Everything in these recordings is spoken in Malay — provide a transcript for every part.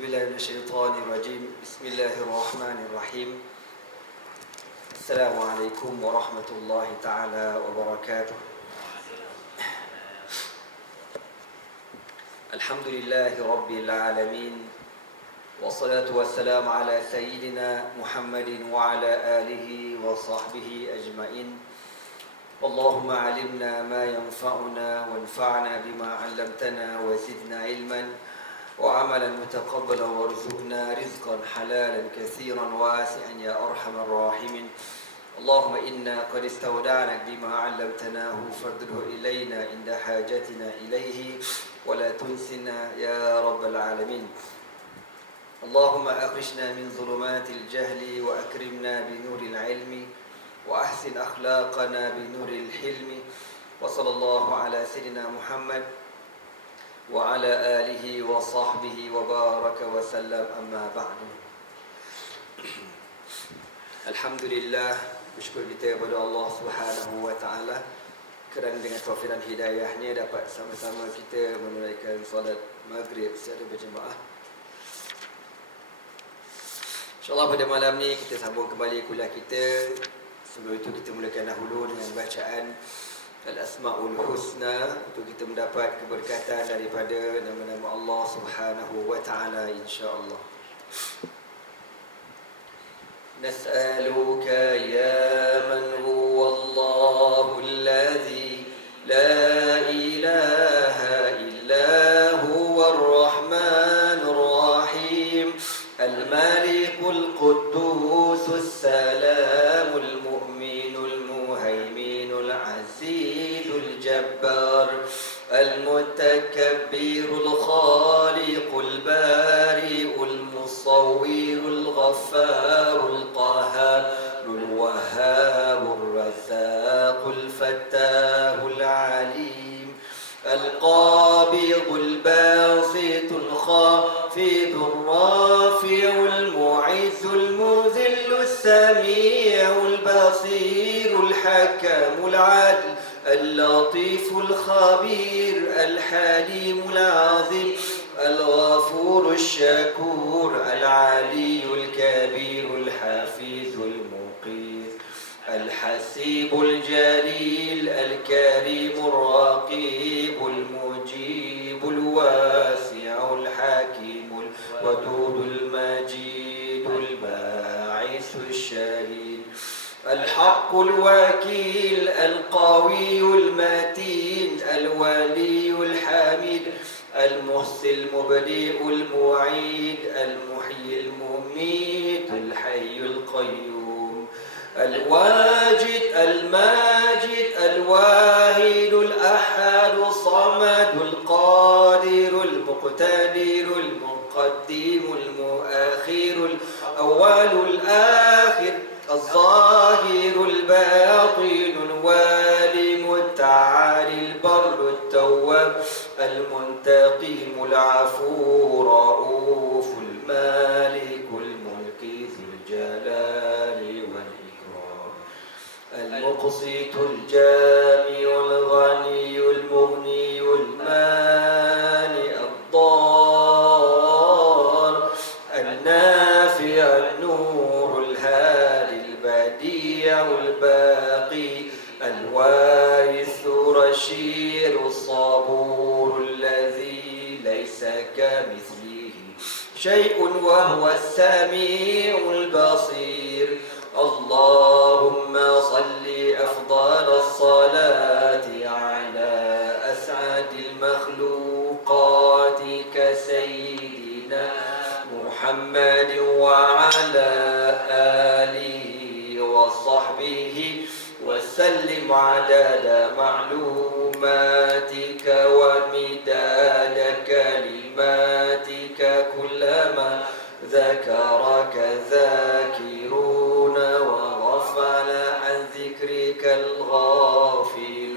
بالله من الشيطان الرجيم. بسم الله الرحمن الرحيم. السلام عليكم ورحمة الله تعالى وبركاته. الحمد لله رب العالمين، والصلاة والسلام على سيدنا محمد وعلى آله وصحبه أجمعين. اللهم علمنا ما ينفعنا وانفعنا بما علمتنا وزدنا علما وعملا متقبلا وارزقنا رزقا حلالا كثيرا واسعا يا أرحم الراحمين. اللهم إنا قد استودعناك بما علمتناه فارده إلينا عند حاجتنا إليه ولا تنسنا يا رب العالمين. اللهم أخرجنا من ظلمات الجهل وأكرمنا بنور العلم وأحسن أخلاقنا بنور الحلم. وصلى الله على سيدنا محمد وعلى آله وصحبه وبارك وسلم. أما بعد. Alhamdulillah, bersyukur kita kepada Allah Subhanahu wa taala kerana dengan taufik dan hidayahnya dapat sama-sama kita menunaikan solat maghrib secara berjemaah. InsyaAllah pada malam ni kita sambung kembali kuliah kita. Sebelum itu kita mulakan dahulu dengan bacaan Al-Asma'ul Husna untuk kita mendapat keberkatan daripada nama-nama Allah Subhanahu wa taala insya-Allah. Nas'aluka ya man huwa Allahul ladzi la ilaha illa huwar rahmanur rahim al-malikul quddusus salamul mu'minul muhaiminul azizul jabbar المتكبر الخالق البارئ المصور الغفار القهار الوهاب الرزاق الفتاه العليم القابض الباسط الخافض الرافع المعز المذل السميع البصير الحكم العدل اللطيف الخبير الحليم العظيم الغفور الشكور العلي الكبير الحفيظ المقيت الحسيب الجليل الكريم الرقيب المجيب الواسع الحكيم الودود المجيد الباعث الشهيد الحق الوكيل القوي المتين الولي الحميد المحصي المبدئ المعيد المحيي المميت الحي القيوم الواجد الماجد الواحد الأحد الصمد القادر المقتدر المقدم المؤخر الأول الآخر الظاهر الباطن الوالي المتعالي البر التواب المنتقم العفو رؤوف المالك الملك ذو الجلال والإكرام المقسط الجامع الغني المغني المانع الضار النافع النور الهادي البديع الباقي الوارث الرشيد الصبور الذي ليس كمثله شيء وهو السميع البصير. اللهم صل أفضل الصلاة على أسعد المخلوقات كسيدنا محمد وعلى آله وصحبه وسلم عدد معلوماتك ومداد كلماتك كلما ذكرك ذاكرون وغفل عن ذكرك الغافلون.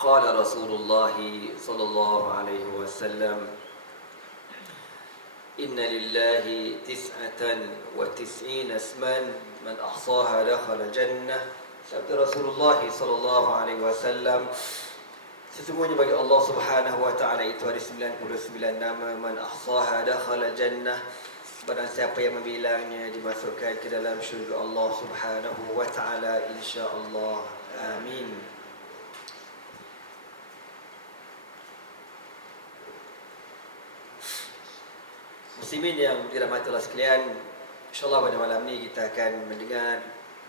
قال رسول الله صلى الله عليه وسلم إن لله 99 اسما من أحصاها دخل الجنة. Sabda Rasulullah sallallahu alaihi wasallam, Sesungguhnya bagi Allah Subhanahu wa taala itu ada 99 nama, man ahsaha dakhala jannah. Barang siapa yang membilangnya dimasukkan ke dalam syurga Allah Subhanahu wa taala insya-Allah. Amin. Muslimin yang dirahmati Allah sekalian, insya-Allah pada malam ini kita akan mendengar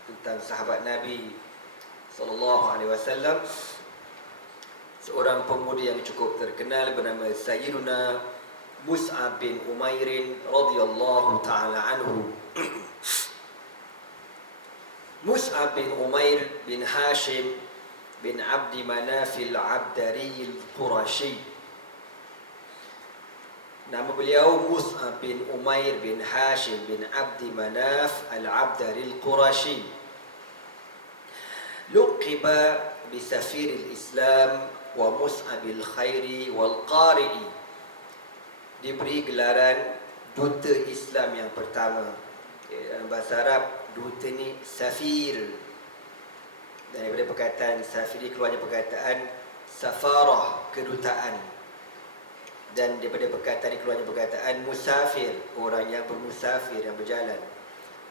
tentang sahabat Nabi sallallahu alaihi wasallam, seorang pemuda yang cukup terkenal bernama Sayyiduna Mus'ab bin Umair radhiyallahu taala anhu. Mus'ab bin Umair bin Hashim bin Abdi Manaf al-Abdari al-Qurashi. Nama beliau Mus'ab bin Umair bin Hashim bin Abdi Manaf al-Abdari al-Qurashi. Luqiba bisafir al-Islam wa Mus'abil khairi wal qari'i. Diberi gelaran duta Islam yang pertama. Dalam bahasa Arab, duta ni safir. Daripada perkataan safir keluarnya perkataan safarah, kedutaan. Dan daripada perkataan keluarnya perkataan musafir, orang yang bermusafir, yang berjalan.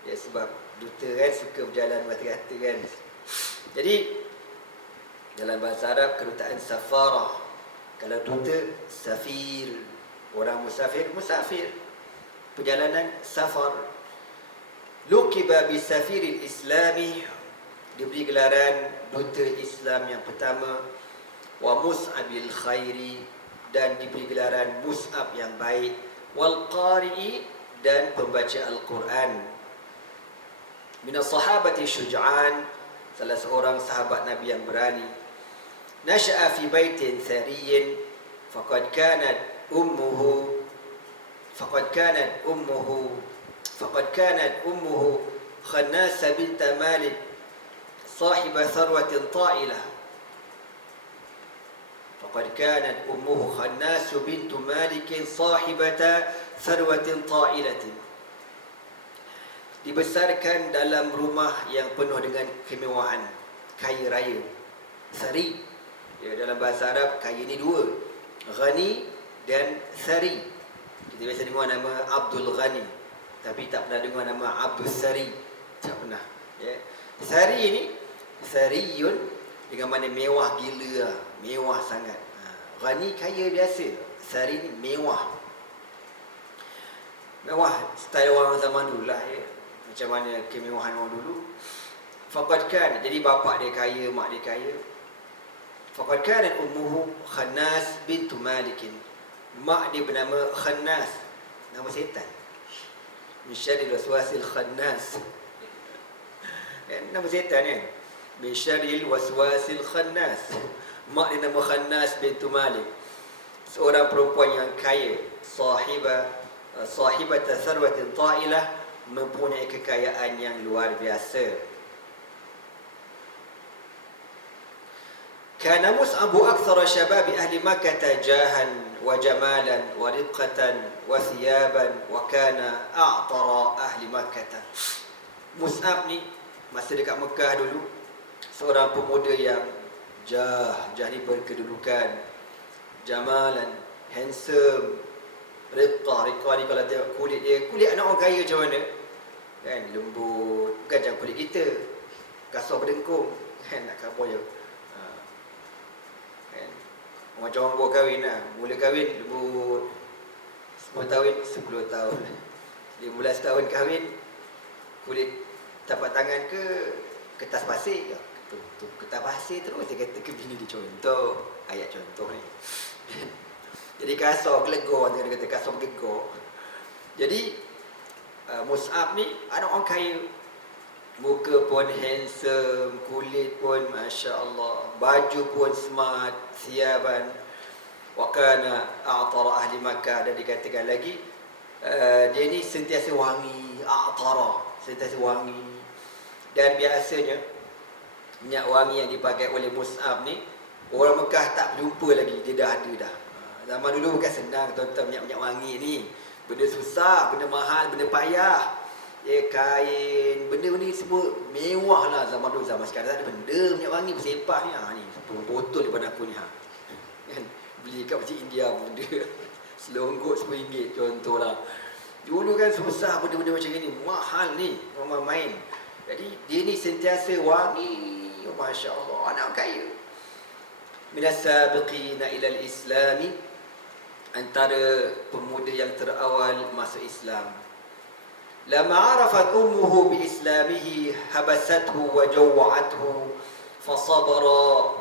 Ya, sebab duta kan suka berjalan rata-rata kan. Jadi dalam bahasa Arab kedutaan safarah. Kalau duta safir, orang musafir, musafir. Perjalanan safar. Luqiba bi safiril islami, diberi gelaran duta Islam yang pertama. Wa Mus'abil khairi, dan diberi gelaran Mus'ab yang baik. Wal qari'i, dan pembaca Al-Quran. Minas sahabati syuja'an, salah seorang sahabat Nabi yang berani. Nasha'a fi baitin thariyin faqad kanat ummuhu Khannas bint Malik صاحبة ثروة طائلة. فقد كانت أمه خناس بنت مالك صاحبة ثروة طائلة. Dibesarkan dalam rumah yang penuh dengan kemewahan, kaya raya. Thari, ya, dalam bahasa Arab kaya ni dua, ghani dan thari. Kita biasa dengar nama Abdul Ghani, tapi tak pernah dengar nama Abdul Thari. Tak pernah, ya. Thari ni, thariyun dengan mana mewah gila, mewah sangat. Ghani kaya biasa, thari ni mewah. Mewah style orang zaman dulu lah, ya. Macam mana kemewahan orang dulu. Faqad kan, jadi bapa dia kaya, mak dia kaya. Faqad kanat ummuhu Khannas bintu Malik. Mak dia bernama Khannas, nama setan. Min syarril waswasil khannas. Nama setan kan? Min syarril waswasil khannas. Mak dia nama Khannas bintu Malik, seorang perempuan yang kaya, sahibat tharwatin ta'ilah, mempunyai kekayaan yang luar biasa. Kana Mus'abu akthara syababi ahli Makkah jahan wa jamalan wa riqatan wa thiyaban wa kana a'tara ahli Makkah. Mus'ab ni masa dekat Mekah dulu seorang pemuda yang jah ni berkedudukan, jamalan, handsome, riqah ni kalau tengok kulit dia, kulit anak orang kaya macam mana kan, lembut, bukan macam kulit kita kasar berdengkung kan, nak kapur je kan. Macam orang baru kahwin lah, mula kahwin lembut, 10 tahun 10 tahun 15 tahun kahwin, kulit tapak tangan ke kertas pasir ya, kertas pasir terus dia kata ke bini dia, contoh ayat contoh ni. Jadi kasar gelegor, dia kata kasar gelegor. Jadi Mus'ab ni anak orang kaya, muka pun handsome, kulit pun Masya Allah, baju pun smart, thiyaban wa kana a'tara ahli Makkah. Dan dikatakan lagi dia ni sentiasa wangi, a'tara, sentiasa wangi. Dan biasanya minyak wangi yang dipakai oleh Mus'ab ni orang Mekah tak jumpa lagi, dia dah ada dah. Zaman dulu bukan senang tuan-tuan, minyak wangi ni benda susah, benda mahal, benda payah. Ya, kain, benda-benda ni semua mewah lah zaman dulu. Zaman sekarang tak ada benda minyak wangi bersepah ni. Ni botol daripada aku ni. kan. Beli kat masjid India pun dia selonggok RM10 contohlah. Dulu kan susah benda-benda macam ni, mahal ni orang main. Jadi dia ni sentiasa wangi, Masya Allah, anak kaya. Minas sabiqina ilal islami, antara pemuda yang terawal masuk Islam. Lama arafat ummuhu bi islamihi habasathu wa jawwa'athu fasabara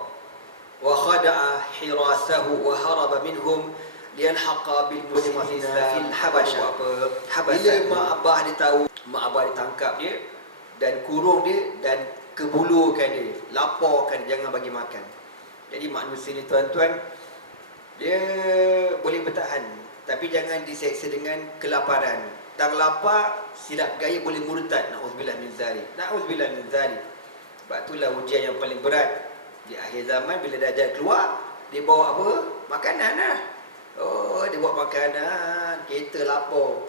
wa khada'a hirasahu wa haraba minhum lialhaqa bil muslimina fil habasha. Bila mak abah dia tahu, mak abah ditangkap dia dan kurung dia dan kebulukan dia, laporkan jangan bagi makan. Jadi manusia ni tuan-tuan, dia boleh bertahan tapi jangan diseksa dengan kelaparan. Tang lapar silap gaya boleh murtad, naudzubillah min zalik. Naudzubillah min zalik. Sebab itulah ujian yang paling berat di akhir zaman bila Dajjal keluar, dia bawa apa? Makanan lah. Oh, dia bawa makanan, kita lapar,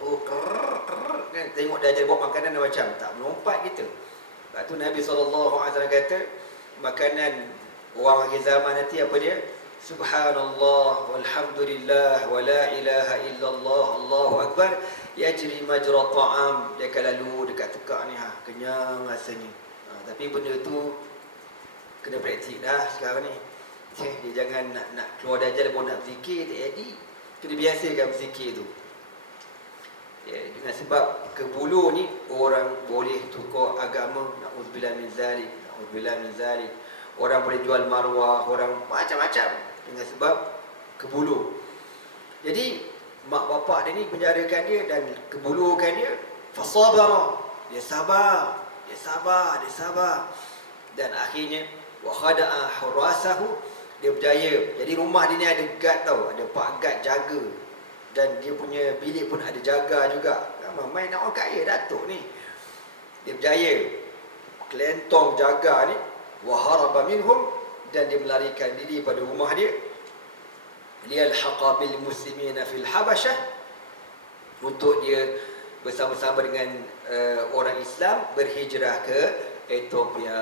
kan? Tengok Dajjal bawa makanan macam tak melompat kita. Sebab tu Nabi SAW kata, makanan orang akhir zaman nanti apa dia? Subhanallah walhamdulillah wa la ilaha illallah Allahu akbar yajri majra ta'am. Dia akan lalu dekat tekak ni, kenyang rasanya. Tapi benda tu kena praktik dah sekarang ni. Dia jangan nak keluar Dajjal pun nak berzikir, tak jadi. Kena biasakan berzikir tu. Ya, dengan sebab kebulu ni orang boleh tukar agama, na'udzubillah min zalik, na'udzubillah min zalik. Orang boleh jual maruah, orang macam-macam dengan sebab kebulu. Jadi mak bapak dia ni penjarakan dia dan kebulukan dia. Fasabara, dia sabar, dia sabar, dia sabar. Dan akhirnya wa khada'a hurasahu, dia berjaya. Jadi rumah dia ni ada guard tau, ada pak guard jaga. Dan dia punya bilik pun ada jaga juga. Main nak orang kaya datuk ni. Dia berjaya kelentong jaga ni. Wa haraba minhum, dan dia melarikan diri pada rumah dia. Liyalhaqa bil muslimina fil habasyah, untuk dia bersama-sama dengan orang Islam berhijrah ke Ethiopia.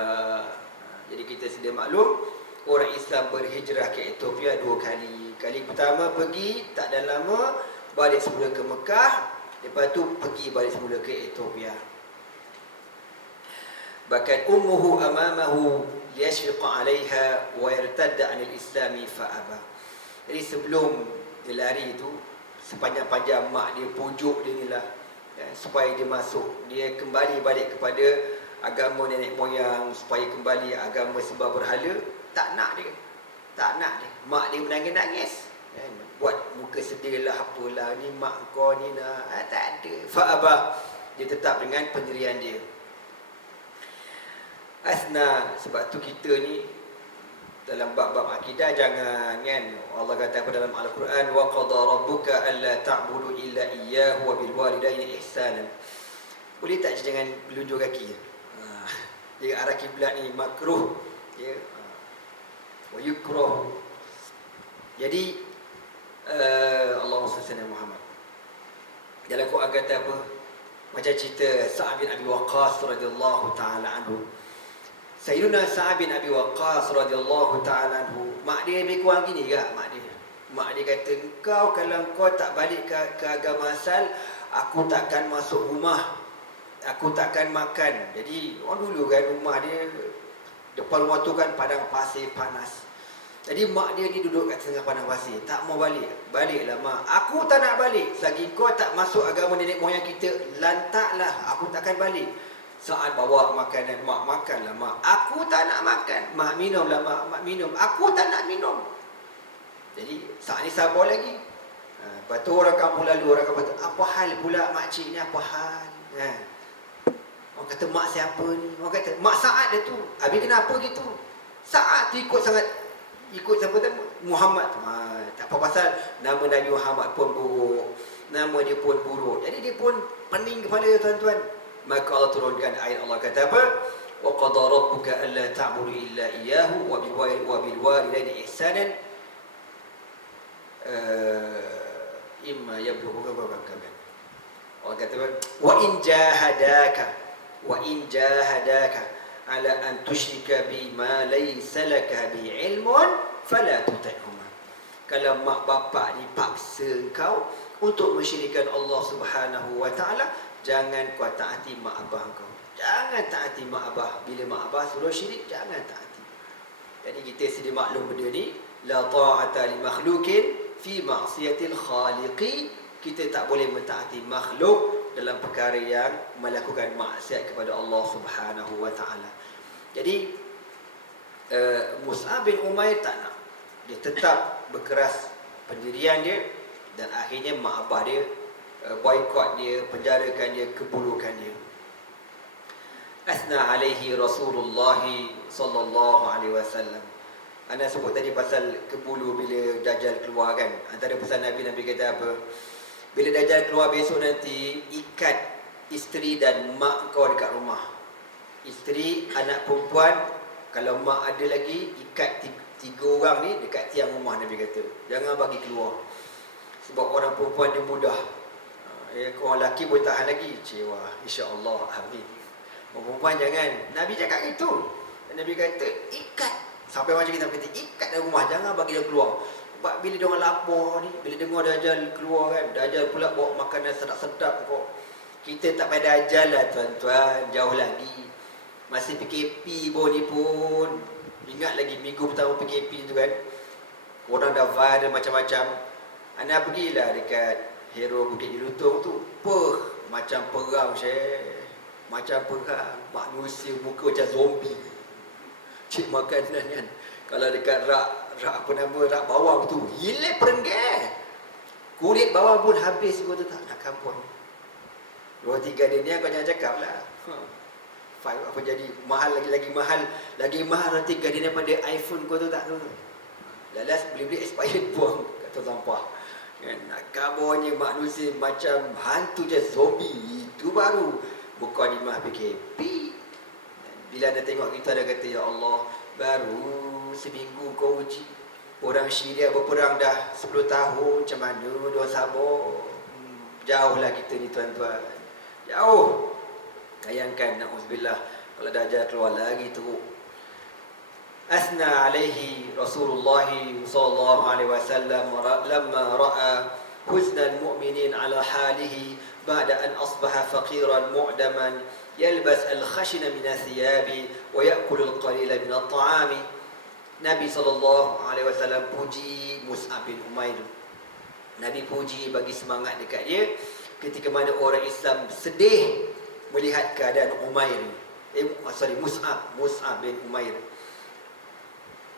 Jadi kita sedia maklum, orang Islam berhijrah ke Ethiopia 2 kali. Kali pertama pergi tak dah lama, balik semula ke Mekah, lepas tu pergi balik semula ke Ethiopia. Bahkan ummuhu amamahu liyashfiqa 'alayha wa yartadda 'anil islami fa'aba. Jadi sebelum dia lari tu, sepanjang-panjang mak dia pujuk dia ni lah, ya, supaya dia masuk, dia kembali balik kepada agama nenek moyang, supaya kembali agama sembah berhala. Tak nak dia, tak nak dia. Mak dia menangis-nangis, ya, buat muka sedih lah, apalah ni mak kau ni nak, tak ada. Fa'aba, dia tetap dengan pendirian dia. Asna, sebab tu kita ni dalam bab-bab akidah jangan kan. Allah kata apa dalam Al-Quran, wa qada rabbuka alla ta'budu illa iyyahu wa bil walidaini ihsanan. Boleh tak jangan gelunjur kaki? Dia arah kiblat ni makruh, ya. Wa yukrah. Jadi Allahumma salli ala Muhammad. Dalam Quran kata apa? Macam cerita Sa'ad bin Abi Waqqas radhiyallahu taala anhu. Sayyidina Sa'ad bin Abi Waqqas radhiyallahu ta'ala anhu, mak dia lebih kurang gini ke mak dia? Mak dia kata, engkau kalau kau tak balik ke agama asal, aku takkan masuk rumah, aku takkan makan. Jadi orang dulu kan rumah dia, depan rumah tu kan padang pasir panas. Jadi mak dia ni duduk kat tengah padang pasir, tak mau balik. Baliklah mak, aku tak nak balik. Selagi kau tak masuk agama nenek moyang kita, lantaklah, aku takkan balik. Saat bawa makanan, mak makanlah mak. Aku tak nak makan. Mak minumlah mak minum. Aku tak nak minum. Jadi saat ni sabar lagi. Lepas tu orang kampung lalu, orang kampung kata, apa hal pula makcik ni, apa hal? Orang kata mak siapa ni? Orang kata mak Sa'ad dia tu. Habis kenapa gitu? Sa'ad tu ikut sangat, ikut siapa tu? Muhammad. Tak apa pasal nama Nabi Muhammad pun buruk, nama dia pun buruk. Jadi dia pun pening kepala tuan-tuan. Maka Allah turunkan ayat, Allah kata apa? Wa qada rabbuka alla ta'budu illa iyyahu wa bil walidaini ihsanan imma yablughu kabir. Allah kata apa? Wa in jahadaka ala an tushrika bi ma laysa laka bi ilmun fala tuti'huma. Kalau mak bapak dipaksa kau untuk mensyirikkan Allah Subhanahu wa taala, jangan kau taati mak abah kau. Jangan taati mak abah. Bila mak abah suruh syirik, jangan taati. Jadi kita sedia maklum benda ni, la ta'ata li makhluqin fi ma'siyatil khaliqi. Kita tak boleh mentaati makhluk dalam perkara yang melakukan maksiat kepada Allah Subhanahu wa taala. Jadi Mus'ab bin Umair tak nak. Dia tetap berkeras pendirian dia, dan akhirnya mak abah dia boikot dia, penjarakan dia, kebulukan dia. Asna alaihi Rasulullah sallallahu alaihi wasallam. Anda sebut tadi pasal kebulu bila Dajjal keluar kan. Antara pesan Nabi kata apa? Bila Dajjal keluar besok nanti, ikat isteri dan mak kau dekat rumah. Isteri, anak perempuan, kalau mak ada lagi, ikat tiga orang ni dekat tiang rumah, Nabi kata. Jangan bagi keluar. Sebab orang perempuan dia mudah. Orang lelaki boleh tahan lagi. Cewa, insya-Allah, amin. Orang perempuan jangan. Nabi cakap gitu. Nabi kata, ikat. Sampai macam kita kata, ikat dalam rumah, jangan bagi dia keluar. Sebab bila dia orang lapar ni, bila dengar Dajjal keluar kan, Dajjal pula bawa makanan sedap-sedap kok. Kita tak pada Dajjal lah tuan-tuan, jauh lagi. Masih PKP pun ni pun. Ingat lagi minggu pertama PKP tu kan, orang dah viral macam-macam. Anda pergilah dekat Hero Bukit Jelutong tu, macam perang Syekh. Macam perang, manusia muka macam zombie. Cik makanan kan. Kalau dekat rak bawang tu, hilang perenggan. Kulit bawang pun habis kau tu tak nak kampung. Roti gardenia kau jangan cakap lah. Apa jadi mahal lagi mahal roti gardenia pada iPhone kau tu tak tu. Lalas beli expired buang kat sampah. Kan nak kabarnya manusia macam hantu je, zombie. Itu baru bukan dimah PKP. Bila anda tengok kita dah kata, ya Allah, baru seminggu kau uji. Orang Syria berperang dah 10 tahun. Macam mana dia sabar? Jauhlah kita ni tuan-tuan. Jauh. Bayangkan, na'udzubillah, kalau Dajjal keluar lagi teruk. Asna alaihi Rasulullah sallallahu alaihi wasallam lamma ra'a huzna al-mu'minin ala halihi ba'da an asbaha faqiran mu'daman yalbas al-khashina min athiyabi wa ya'kul al-qalila min at-ta'ami. Nabi sallallahu alaihi wasallam puji Mus'ab bin Umair. Nabi puji, bagi semangat dekat dia ketika mana orang Islam sedih melihat keadaan Mus'ab bin Umair.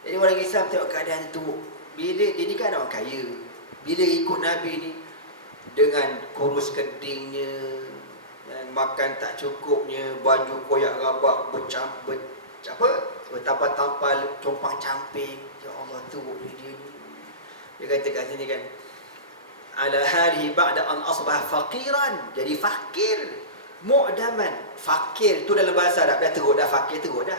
Jadi orang Islam tengok keadaan tu, bila dia ni kan orang kaya, bila ikut Nabi ni dengan kurus kedingnya, dan makan tak cukupnya, baju koyak rabak, bertampal-tampal, compang camping. Ya Allah, teruk dia ni. Dia kata kat sini kan, ala halihi ba'da an asbah faqiran, jadi fakir. Mu'daman, fakir tu dalam bahasa Arab dah teruk dah, fakir teruk dah.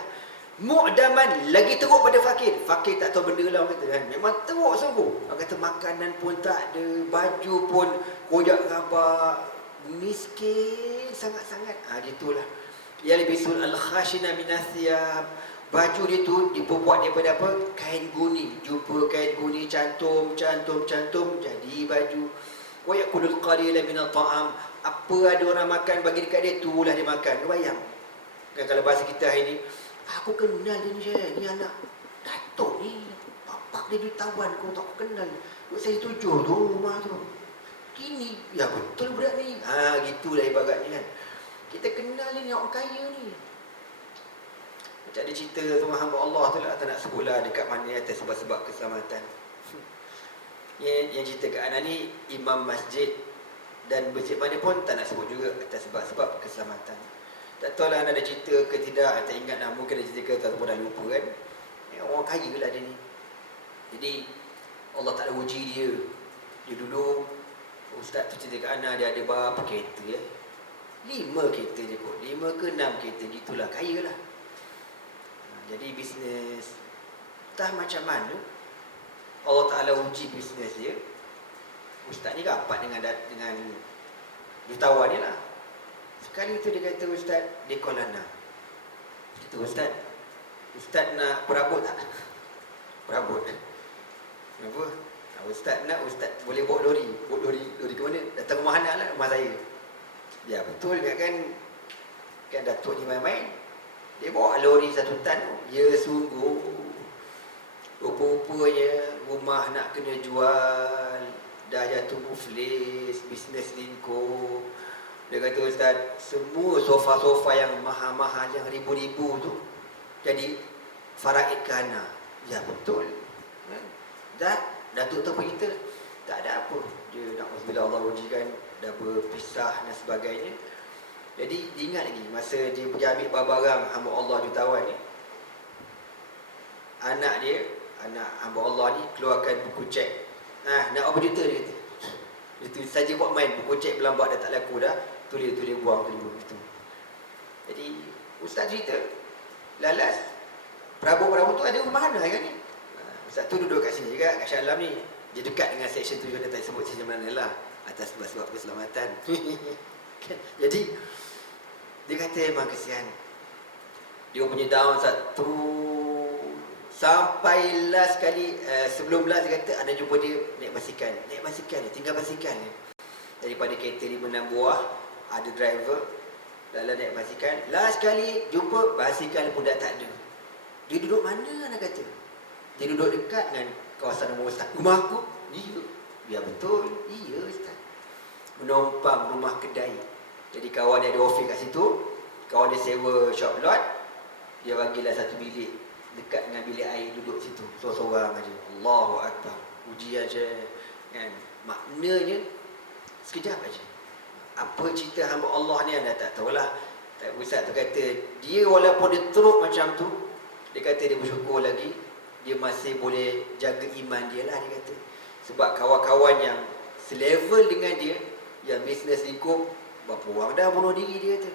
Mu'daman, lagi teruk pada fakir. Fakir tak tahu benda lah, orang kata kan. Memang teruk sungguh. Orang kata makanan pun tak ada, baju pun koyak rabak, miskin sangat-sangat. Gitulah. Yalbisul al-khashina min athiyab. Baju dia tu dibuat daripada apa? Kain guni. Jumpa kain guni, cantum, jadi baju. Wa yaqulul qalila min at-ta'am. Apa ada orang makan bagi dekat dia, itulah dia makan. Kau bayang kan, kalau bahasa kita hari ni, aku kenal dia ni, ni anak Datuk ni, bapak dia jutawan, kau tak kenal. Saya 7 tu rumah tu. Kini, ya betul budak ni. Gitulah ibaratnya kan. Kita kenal ni orang kaya ni. Macam ada cerita sama hamba Allah tu lah, tak nak sebutlah dekat mana atas sebab-sebab keselamatan. Yang cerita kat anak ni imam masjid, dan masjid mana pun tak nak sebut juga atas sebab-sebab keselamatan. Tak tahu lah anda ada cerita ke tidak, tak ingat lah, mungkin ada cerita ke ataupun dah lupa kan. Orang kaya lah dia ni. Jadi Allah tak ada uji dia. Dia dulu, ustaz tu cerita kat anak, dia ada berapa kereta ya? 5 kereta je kot, 5 ke 6 kereta, gitulah, kaya lah. Jadi bisnes, entah macam mana Allah Ta'ala uji bisnes dia. Ustaz ni rapat dengan jutawan ni lah. Sekali tu dia kata, Ustaz, dia call Ana. Kata, Ustaz nak perabot tak? Perabot. Kenapa? Ustaz nak, ustaz boleh bawa lori. Bawa lori ke mana? Datang rumah anak lah, rumah saya. Ya betul kan Datuk ni main-main. Dia bawa lori 1 tan tu. Ya sungguh. Rupa-rupanya rumah nak kena jual. Dah jatuh muflis, bisnes lingkup. Dia kata, Ustaz, semua sofa-sofa yang mahal-mahal, yang ribu-ribu tu jadi faraid kana. Ya betul. Datuk tu kita tak ada apa. Dia nak bila Allah ujikan, dah berpisah dan sebagainya. Jadi ingat lagi masa dia pergi ambil barang hamba Allah jutawan ni, anak hamba Allah ni keluarkan buku cek. Nak apa juta dia kata. Itu saja buat main, buku cek berlambat dah tak laku dah. Tulis buang gitu. Jadi ustaz cerita, lalas Prabu tu ada rumah mana kan ni? Ustaz tu duduk kat sini juga, kat Shah Alam ni. Dia dekat dengan section 7, dia tak sebut section mana lah, atas sebab keselamatan. Jadi dia kata memang kesian. Dia punya down satu sampai last kali, sebelum last dia kata ada jumpa dia naik basikal dia, tinggal basikal dia. Daripada kereta 5-6 buah, ada driver dalam naik basikal. Last kali jumpa, basikal pun dah tak ada. Dia duduk mana anak kata? Dia duduk dekat dengan kawasan rumah Ustaz. Rumah aku? Iya. Ya betul. Iya Ustaz. Menumpang rumah kedai. Jadi kawan dia ada office kat situ. Kawan dia sewa shop lot. Dia bagilah 1 bilik dekat dengan bilik air, duduk situ seorang-seorang aja. Allahu Akbar. Uji aja kan. Maknanya sekejap aja. Apa cerita hamba Allah ni anda tak tahulah. Ustaz tu kata dia walaupun dia teruk macam tu, dia kata dia bersyukur lagi, dia masih boleh jaga iman dia lah, dia kata. Sebab kawan-kawan yang selevel dengan dia, yang bisnes lingkup, berapa orang dah bunuh diri, dia kata.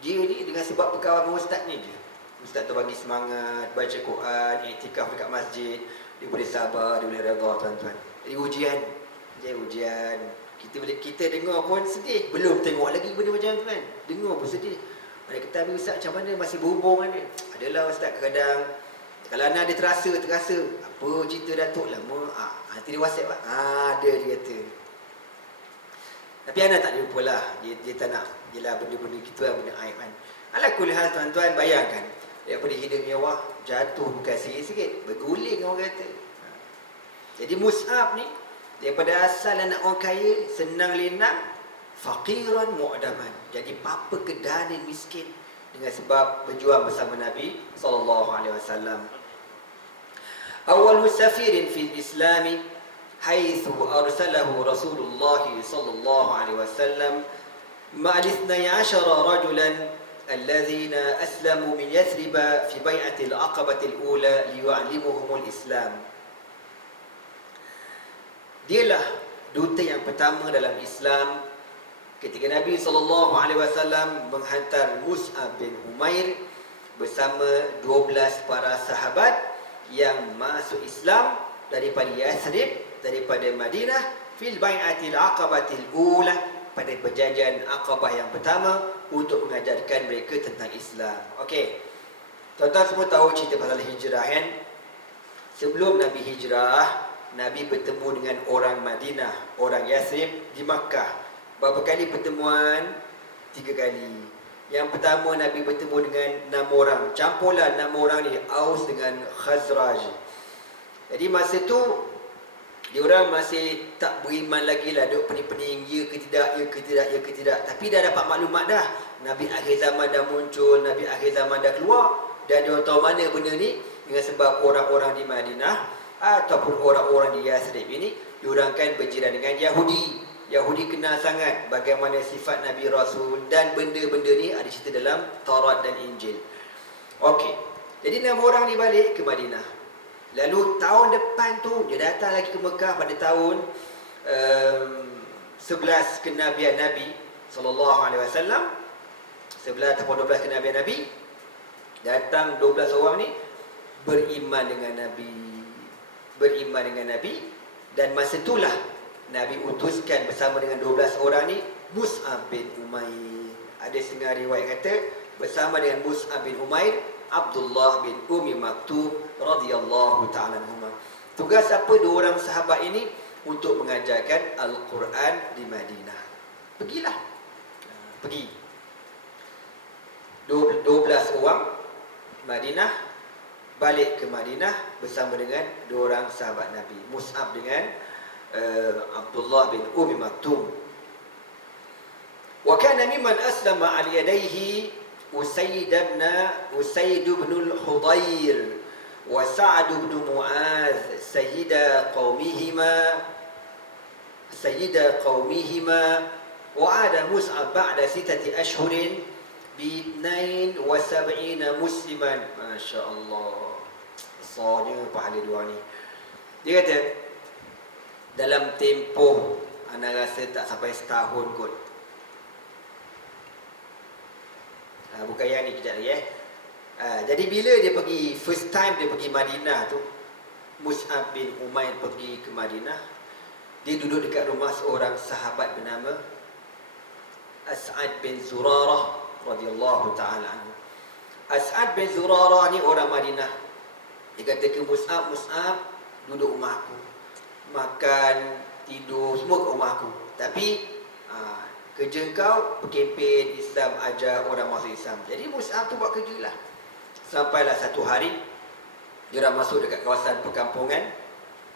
Dia ni dengan sebab berkawan dengan ustaz ni je. Ustaz tu bagi semangat, baca Quran, iktikaf dekat masjid, dia boleh sabar, dia boleh redha tuan-tuan. Jadi ujian. Kita dengar pun sedih. Belum tengok lagi benda macam tu kan. Dengar pun sedih. Mereka kata, habis Ustaz macam mana masih berhubung kan dia? Adalah Ustaz, kadang kalau anak dia terasa. Apa cerita Datuk lama? Nanti dia WhatsApp lah. Ada dia kata. Tapi anak tak lupa lah. Dia tak nak. Yelah benda-benda gitu lah, benda aib kan. Ala kulihal tuan-tuan, bayangkan. Daripada hidup mewah, jatuh bukan sikit-sikit. Berguling orang kata. Jadi Mus'ab ni, daripada asal anak orang kaya, senang lenang, faqiran mu'daman. Jadi papa kedanin miskin dengan sebab berjuang bersama Nabi sallallahu alaihi wasallam. Awal safirin fil Islam haitsu arsalahu Rasulullah sallallahu alaihi wasallam ma'al 12 rajulan alladhina aslamu min Yathrib fi bai'atil aqabatil ula liyu'allimuhumul Islam. Dialah duta yang pertama dalam Islam ketika Nabi SAW menghantar Mus'ab bin Umair bersama 12 para sahabat yang masuk Islam daripada Yathrib, daripada Madinah, fil bai'atil aqabatil ula, pada perjanjian Aqabah yang pertama, untuk mengajarkan mereka tentang Islam. Okey. Tuan-tuan semua tahu cerita pasal hijrah kan? Sebelum Nabi hijrah, Nabi bertemu dengan orang Madinah, orang Yathrib di Makkah. Berapa kali pertemuan? 3 kali. Yang pertama Nabi bertemu dengan 6 orang. Campurlah 6 orang ni, Aus dengan Khazraj. Jadi masa tu diorang masih tak beriman lagi lah, duk pening-pening, ya ke tidak. Tapi dah dapat maklumat dah. Nabi akhir zaman dah muncul, Nabi akhir zaman dah keluar. Dan diorang tahu mana benda ni dengan sebab orang-orang di Madinah ataupun orang-orang di Yathrib ini diorang kan berjiran dengan Yahudi. Yahudi kenal sangat bagaimana sifat Nabi Rasul, dan benda-benda ni ada cerita dalam Taurat dan Injil. Okey. Jadi 6 orang ni balik ke Madinah. Lalu tahun depan tu dia datang lagi ke Mekah pada tahun 11 kenabian Nabi sallallahu alaihi wasallam. 11 atau 12 kenabian Nabi. Datang 12 orang ni beriman dengan Nabi, dan masa itulah Nabi utuskan bersama dengan 12 orang ni Mus'ab bin Umair. Ada setengah riwayat kata bersama dengan Mus'ab bin Umair, Abdullah bin Umi Maktub radhiyallahu ta'ala anhuma. Tugas apa dua orang sahabat ini? Untuk mengajarkan Al-Quran di Madinah. Pergilah. Pergi. 12 orang Madinah, balik ke Madinah bersama dengan dua orang sahabat Nabi, Mus'ab dengan Abdullah bin Umi Maktum. Wa kana mimman aslama ala yadayhi Usaid bin al-Hudayr wa Sa'd bin Mu'adh sayyida qawmihima wa ada Mus'ab ba'da 6 ashhurin bi 72 musliman. Masya Allah, besarnya pahala dua ni. Dia kata dalam tempoh anda rasa tak sampai setahun kot. Bukan yang ni kejap lagi jadi bila dia pergi, first time dia pergi Madinah tu, Mus'ab bin Umair pergi ke Madinah, dia duduk dekat rumah seorang sahabat bernama As'ad bin Zurarah radhiyallahu ta'ala anhu. As'ad bin Zurarah ni orang Madinah. Dia kata ke Mus'ab, Mus'ab duduk rumah aku, makan, tidur, semua kat rumah aku. Tapi kerja kau berkempen Islam, ajar orang masuk Islam. Jadi Mus'ab tu buat kerja lah. Sampailah satu hari dia orang masuk dekat kawasan perkampungan.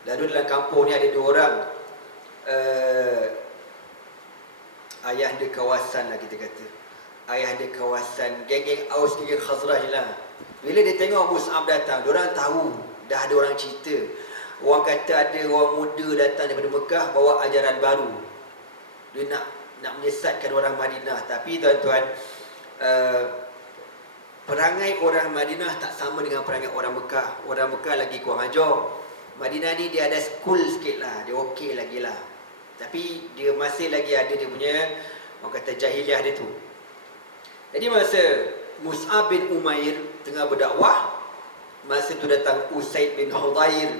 Lalu dalam kampung ni ada dua orang ayah dia kawasan lah, kita kata ayah dia kawasan, geng-geng Aus, geng Khazraj lah. Bila dia tengok Mus'ab datang, diorang tahu, dah ada orang cerita. Orang kata ada orang muda datang daripada Mekah bawa ajaran baru. Dia nak menyesatkan orang Madinah. Tapi tuan-tuan, perangai orang Madinah tak sama dengan perangai orang Mekah. Orang Mekah lagi kurang ajar. Madinah ni dia ada school sikit lah, dia okey lagi lah. Tapi dia masih lagi ada dia punya, orang kata jahiliah dia tu. Jadi masa Mus'ab bin Umair tengah berdakwah, masa tu datang Usaid bin Hudayr.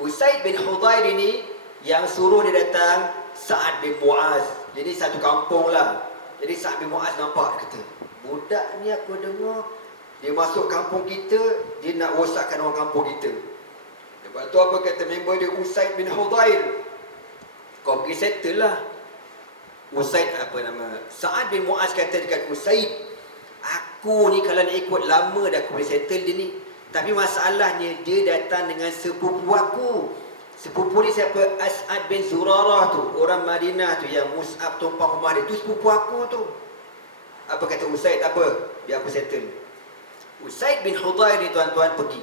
Usaid bin Hudayr ini yang suruh dia datang Sa'ad bin Mu'adh. Jadi satu kampung lah. Jadi Sa'ad bin Mu'adh nampak, kata, budak ni aku dengar dia masuk kampung kita, dia nak rosakkan orang kampung kita. Lepas tu apa kata member dia, Usaid bin Hudayr, kau pergi settle lah. Usaid apa nama, Sa'ad bin Mu'adh kata dekat Usaid, aku ni kalau nak ikut lama dah aku boleh settle dia ni. Tapi masalahnya dia datang dengan sepupu aku. Sepupu ni siapa? As'ad bin Zurarah tu, orang Madinah tu yang Mus'ab tumpang rumah dia tu, sepupu aku tu. Apa kata Usaid? Tak apa, biar aku settle. Usaid bin Hudayr ni tuan-tuan pergi,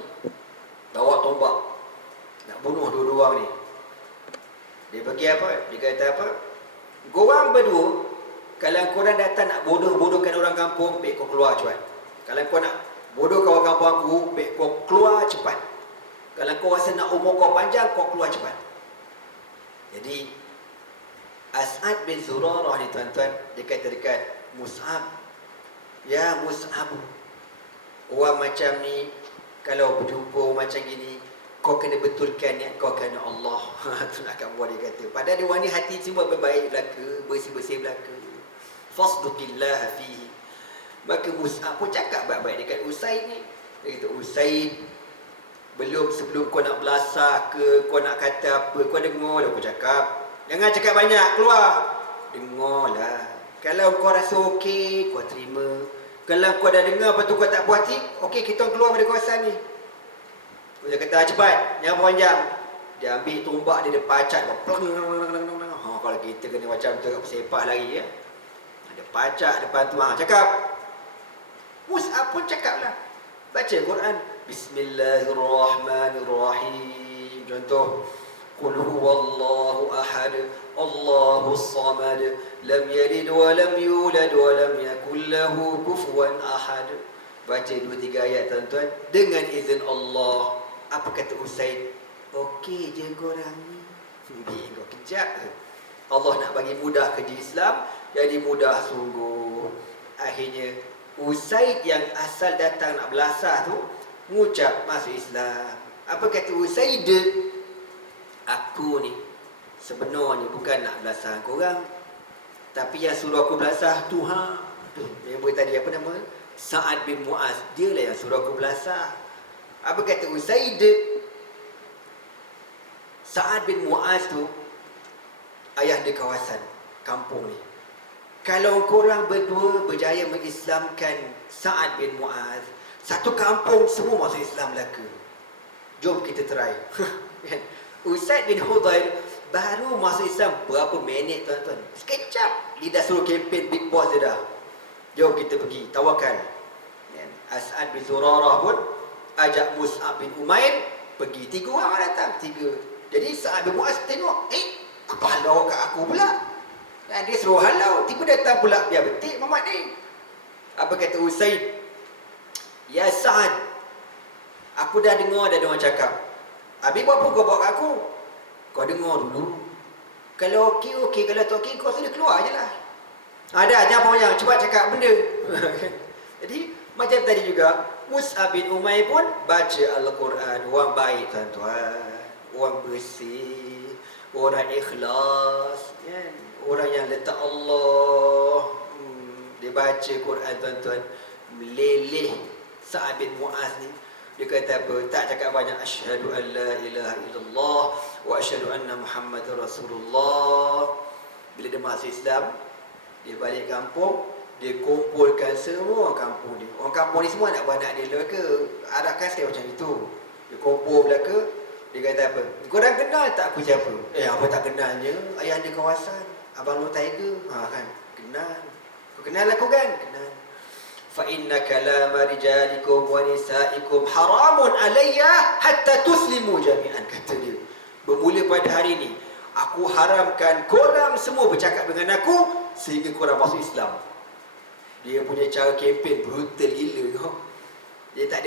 bawa tombak nak bunuh dua-dua orang ni. Dia pergi apa? Dia kata apa? Korang berdua, kalau korang datang nak bodoh-bodohkan orang kampung, baik kau keluar cepat. Kalau kau nak bodohkan orang kampung aku, baik kau keluar cepat. Kalau kau rasa nak umur kau panjang, kau keluar cepat. Jadi As'ad bin Zurarah ni tuan-tuan, dia kata dekat Mus'ab, ya Mus'ab, orang macam ni kalau berjumpa macam gini, kau kena betulkan niat kau kerana Allah. Tu nak akan buat, dia kata. Padahal dia orang ni hati semua berbaik belaka, bersih-bersih belaka. Fasduqillah fihi. Maka Mus'ab pun cakap baik-baik dekat Usaid ni. Dia kata, Usaid, sebelum kau nak belasah ke, kau nak kata apa, kau dengar lah aku cakap. Jangan cakap banyak, keluar. Dengarlah. Kalau kau rasa okey, kau terima. Kalau kau dah dengar, lepas tu kau tak puas hati, okey, kita keluar dari kawasan ni. Dia kata, cepat, jangan panjang. Dia ambil tombak dia, dia pacat. Kalau kita kena macam tu, sepak lagi ya. Dia pacat depan tu, cakap. Mus'ab pun cakap lah. Baca Quran, Bismillahirrahmanirrahim. Contoh, Qul huwallahu ahad, Allahus samad, lam yalid wa lam yulad wa lam yakul lahu kufuwan ahad. Baca 2-3 ayat tuan-tuan dengan izin Allah. Apa kata Usaid? Okey je korang ni. Kau kejap. Allah nak bagi mudah kerja Islam, jadi mudah sungguh. Akhirnya Usaid yang asal datang nak belasah tu mengucap masuk Islam. Apa kata Usaid? Aku ni sebenarnya bukan nak belasah korang, tapi yang suruh aku belasah Tuhan. Member tadi apa nama? Sa'ad bin Mu'adh. Dia lah yang suruh aku belasah. Apa kata Usaid? Sa'ad bin Mu'az tu ayah di kawasan kampung ni. Kalau korang berdua berjaya mengislamkan Sa'ad bin Mu'az, satu kampung semua masuk Islam belaka. Jom kita try. Usaid bin Hudayr baru masuk Islam berapa minit tuan-tuan. Sekejap dia dah suruh kempen Big Boss dia dah. Jom kita pergi tawakal. As'ad bin Zurarah pun ajak Mus'ab bin Umair pergi. 3 orang datang, 3. Jadi Sa'ad bin Mu'az tengok, apa halau kat aku pula? Dan dia suruh halau, tiba datang pula dia betik Muhammad ni. Apa kata Usaid? Ya Sa'ad, aku dah dengar orang cakap. Habis buat apa kau bawa kat aku? Kau dengar dulu. Kalau okey, kalau tak okey kau sudah keluar je lah. Ada, jangan banyak, cepat cakap benda. Jadi macam tadi juga, Mus'ab bin Umair pun baca Al-Quran. Orang baik tuan-tuan, orang bersih, orang ikhlas, kan? Orang yang letak Allah. Dia baca Quran tuan-tuan, meleleh. Sa'ad bin Mu'az ni dia kata apa? Tak cakap banyak, asyhadu an la ilaha illallah wa asyhadu anna Muhammadar Rasulullah. Bila dia masuk Islam, dia balik kampung, dia kumpulkan semua orang kampung dia. Orang kampung ni semua anak beranak dia belaka. Arabkan saya macam itu. Dia kumpul belaka. Dia kata apa? Korang kenal tak aku siapa? Apa tak kenalnya? Ayah di kawasan Abang Nur Tiger. Kan? Kenal. Kau kenal aku kan? Kenal. Fa inna kalama rijalikum wa nisaikum haramun alayya hatta tuslimu jami'an, kata dia. Bermula pada hari ini aku haramkan korang semua bercakap dengan aku sehingga korang masuk Islam. Dia punya cara kempen brutal gila. Dia tak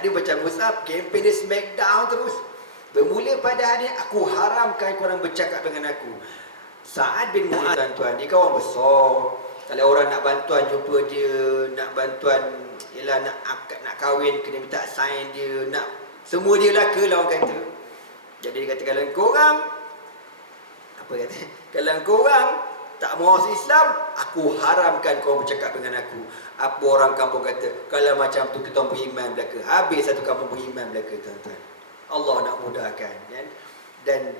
ada macam Mus'ab, kempen dia smackdown terus. Bermula pada hari ini aku haramkan korang bercakap dengan aku. Sa'ad bin Mu'az tuan-tuan, dia kawan besar. Kalau orang nak bantuan jumpa dia, nak bantuan ialah nak kahwin kena minta sign dia, nak semua dia laka lah orang kata. Jadi dia kata kalau korang kalau korang tak mau masuk Islam, aku haramkan korang bercakap dengan aku. Apa orang kampung kata, kalau macam tu kita beriman belaka. Habis satu kampung beriman belaka tuan-tuan. Allah nak mudahkan, kan? Dan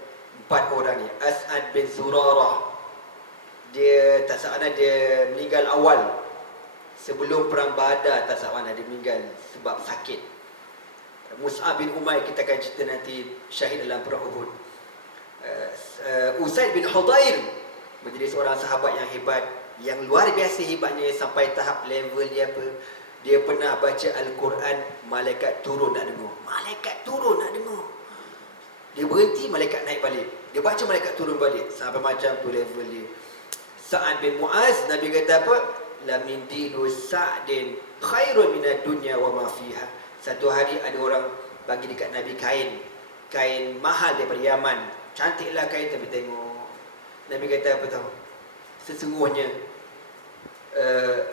4 orang ni, As'ad bin Zurarah, dia tak salah dia meninggal awal sebelum perang Badar, tak salah dia meninggal sebab sakit. Mus'ab bin Umair kita akan cerita nanti syahid dalam perang Uhud. Usaid bin Hudayr menjadi seorang sahabat yang hebat, yang luar biasa hebatnya sampai tahap level dia apa? Dia pernah baca Al-Quran, malaikat turun nak dengar. Malaikat turun nak dengar. Dia berhenti, malaikat naik balik. Dia baca, malaikat turun balik. Sampai macam tu level dia. Sa'ad bin Mu'az, Nabi kata apa? La min dinu Sa'din khairun minad dunya wa ma fiha. Satu hari ada orang bagi dekat Nabi kain mahal daripada Yaman. Cantiklah kain, tapi tengok. Nabi kata apa tahu? Sesungguhnya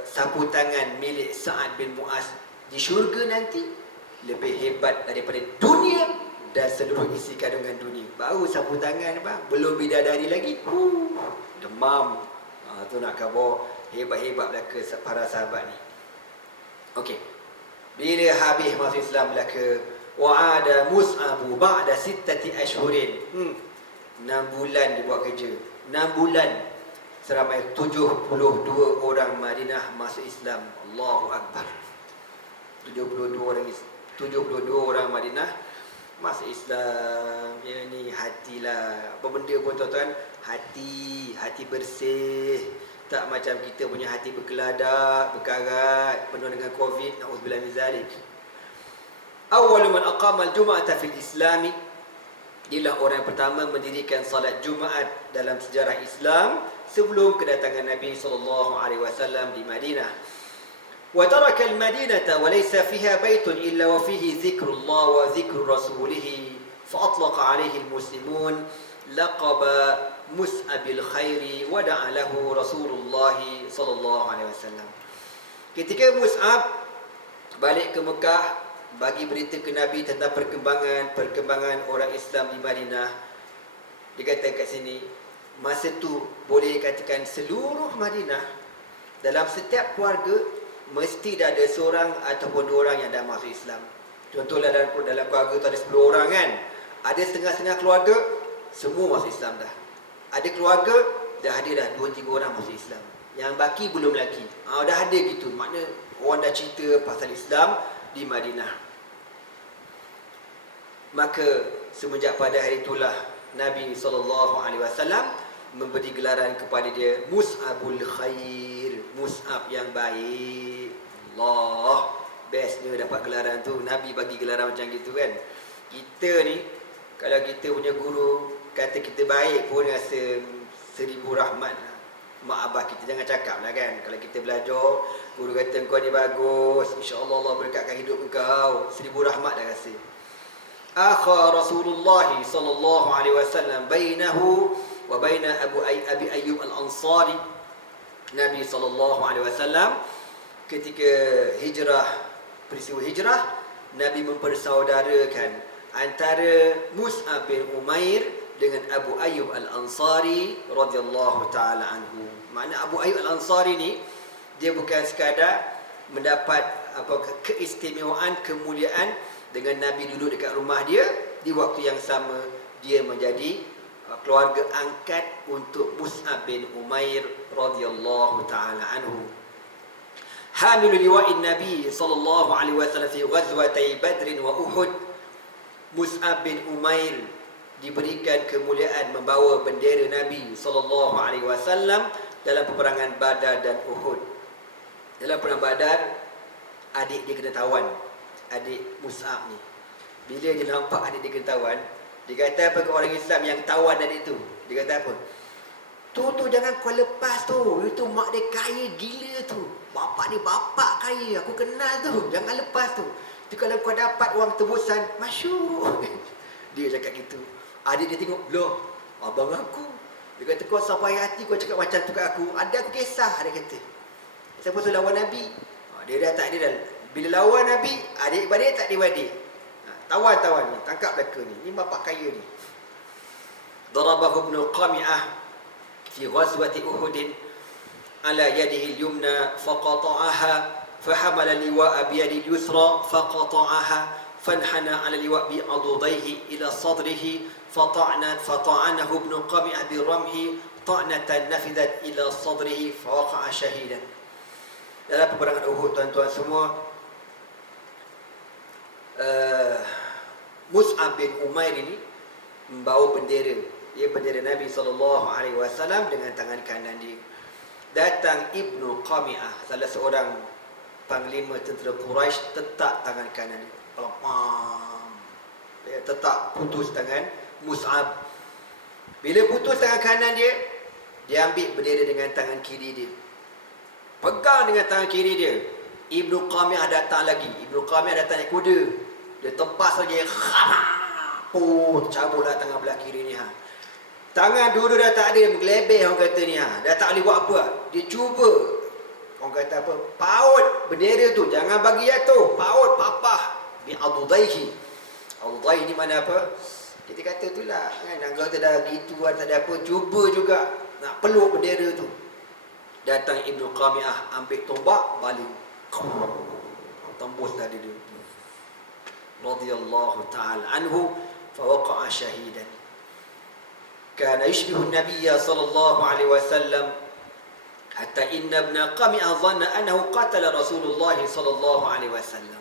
sapu tangan milik Sa'ad bin Mu'az di syurga nanti lebih hebat daripada dunia dan seluruh isi kandungan dunia. Baru sapu tangan bang, belum bidadari lagi. Demam. Tu nak khabar hebat-hebat belaka para sahabat ni. Okey. Bila habis masuk Islam belaka, wa'ada Mus'abu ba'da 6 ashhurin. 6 bulan dia buat kerja. 6 bulan seramai 72 orang Madinah masuk Islam. Allahu Akbar. 72 orang Madinah masuk Islam. Ya ni hatilah. Apa benda pun tuan-tuan, hati bersih. Tak macam kita punya hati berkeladak, berkarat, penuh dengan Covid. Na'udzubillah min zalik. Awwalu man aqama al-jum'ata fil Islami. Dialah orang yang pertama mendirikan salat Jumaat dalam sejarah Islam sebelum kedatangan Nabi SAW di Madinah. Wa taraka al-Madinata wa laysa fiha baytun illa wa fihi dhikrullah wa dhikru rasulih fa atlaqa alayhi al-muslimun laqaba Mus'abil khairi wa da'a lahu Rasulullah SAW. Ketika Mus'ab balik ke Mekah bagi berita ke Nabi tentang perkembangan orang Islam di Madinah, dia kata kat sini, masa tu boleh dikatakan seluruh Madinah, dalam setiap keluarga mesti dah ada seorang ataupun 2 orang yang dah masuk Islam. Contohlah dalam keluarga tu ada 10 orang kan, ada setengah-setengah keluarga semua masuk Islam dah. Ada keluarga, dah ada dah 2-3 orang masuk Islam. Yang baki belum lagi. Dah ada gitu. Makna orang dah cerita pasal Islam di Madinah. Maka semenjak pada hari itulah Nabi SAW memberi gelaran kepada dia Mus'abul Khair, Mus'ab yang baik. Allah, bestnya dapat gelaran tu. Nabi bagi gelaran macam gitu kan. Kita ni, kalau kita punya guru kata kita baik pun rasa 1000 rahmat lah. Mak abah kita jangan cakap lah kan. Kalau kita belajar, guru kata kau ni bagus, InsyaAllah Allah berkatkan hidup kau, 1000 rahmat dah rasa. Akha Rasulullah sallallahu alaihi wasallam bainahu wa baina Abi Ayyub Al-Ansari. Nabi sallallahu alaihi wasallam ketika hijrah, peristiwa hijrah, Nabi mempersaudarakan antara Mus'ab bin Umair dengan Abu Ayyub Al-Ansari radhiyallahu taala anhu. Makna Abu Ayyub Al-Ansari ni dia bukan sekadar mendapat keistimewaan, kemuliaan dengan Nabi duduk dekat rumah dia, di waktu yang sama dia menjadi keluarga angkat untuk Mus'ab bin Umair radhiyallahu taala anhu. Hamilul liwa'in Nabi sallallahu alaihi wasallam fi ghazwatay Badr wa Uhud. Mus'ab bin Umair diberikan kemuliaan membawa bendera Nabi sallallahu alaihi wasallam dalam peperangan Badar dan Uhud. Dalam perang Badar, adik dia kena tawan. Adik Mus'ab ni, bila dia nampak adik dia kena tawan, dia kata apa ke orang Islam yang tawan adik tu? Dia kata apa? Tu jangan kau lepas tu. Itu mak dia kaya gila tu. Bapak dia bapak kaya, aku kenal tu. Jangan lepas tu. Tu kalau kau dapat wang tebusan, masyur. Dia cakap gitu. Adik dia tengok, loh, abang aku. Dia kata kau sampai hati kau cakap macam tu kat aku. Ada aku kisah, dia kata. Siapa tu lawan Nabi? Dia dah tak ada dah. Bila lawan Nabi, adik-beradik tak adik-beradik. Tawan-tawan ni, tangkap belaka ni. Ni bapak kaya ni. Darabahu ibn Qami'ah fi ghazwati Uhud ala yadihi al-yumna faqata'aha fahamala liwa'a bi yadihi al-yusra faqata'aha fanhana ala liwa' bi adudayhi ila sadrihi fata'anahu ibn Qami'ah bi ramhi ta'natan nafidat ila sadrihi fawaqa'a shahidan. Dalam peperangan Uhud, tuan-tuan semua, Mus'ab bin Umair ini membawa bendera. Ia bendera Nabi SAW dengan tangan kanan dia. Datang Ibnu Qami'ah, salah seorang panglima tentera Quraisy, tetak tangan kanan dia. Dia tetak, putus tangan Mus'ab. Bila putus tangan kanan dia, dia ambil bendera dengan tangan kiri dia. Pegang dengan tangan kiri dia. Ibnu Qami'ah datang lagi. Ibnu Qami'ah datang naik kuda. Dia tempas lagi. Cabutlah tangan belah kiri ni. Tangan dua-dua dah tak ada. Menggelebeh orang kata ni. Dah tak boleh buat apa. Dia cuba. Orang kata apa? Paut bendera tu. Jangan bagi jatuh. Paut, papah. Bi'adudaihi. Adudaihi ni mana apa? Kita kata tu lah. Kan? Kata dah gitu. Tak ada apa. Cuba juga. Nak peluk bendera tu. Datang Ibnu Qami'ah. Ambil tombak. Balik. Tembus tadi dia. Radhiyallahu ta'ala anhu. Fawaqa'a syahidan. Kana yushbihu an-nabiyya sallallahu alaihi wasallam hatta inna ibn Qami'ah dhanna annahu qatala Rasulullah sallallahu alaihi wasallam.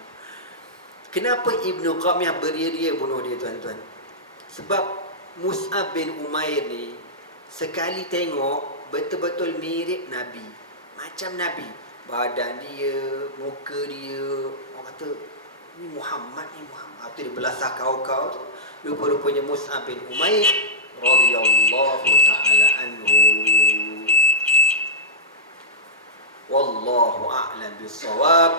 Kenapa Ibnu Qami'ah beria-ria bunuh dia, tuan-tuan? Sebab Mus'ab bin Umair ni sekali tengok betul-betul mirip Nabi. Macam Nabi. Badan dia, muka dia, orang kata ni Muhammad. Tu dia belasah kau-kau tu. Rupa-rupanya Mus'ab bin Umair radhiyallahu ta'ala anhu. Wallahu a'lam bissawab.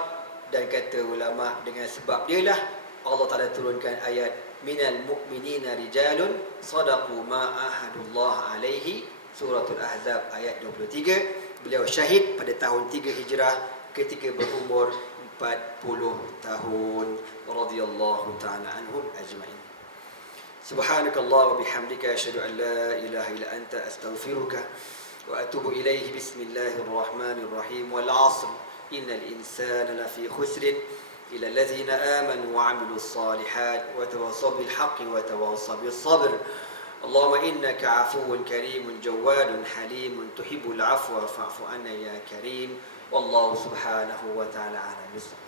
Dan kata ulama, dengan sebab dia lah Allah Ta'ala turunkan ayat minal mu'minina rijalun sadaqu ma ahadullah alaihi, suratul Ahzab ayat 23. Beliau syahid pada tahun 3 Hijrah ketika berumur 40 tahun radhiyallahu ta'ala anhum ajma'in. Subhanakallah wa bihamdika asyhadu an la ilaha illa anta astaghfiruka wa atubu ilaihi. Bismillahirrahmanirrahim. Wal 'asr innal insana lafi khusrin illa allazina amanu wa 'amilus salihat wa tawassaw bil haqqi wa tawassaw bis sabr. Allahumma innaka afuwun karimun jawadun halimun tuhibbul afwa fa'fu anna ya karim. Wallahu subhanahu wa ta'ala a'lam.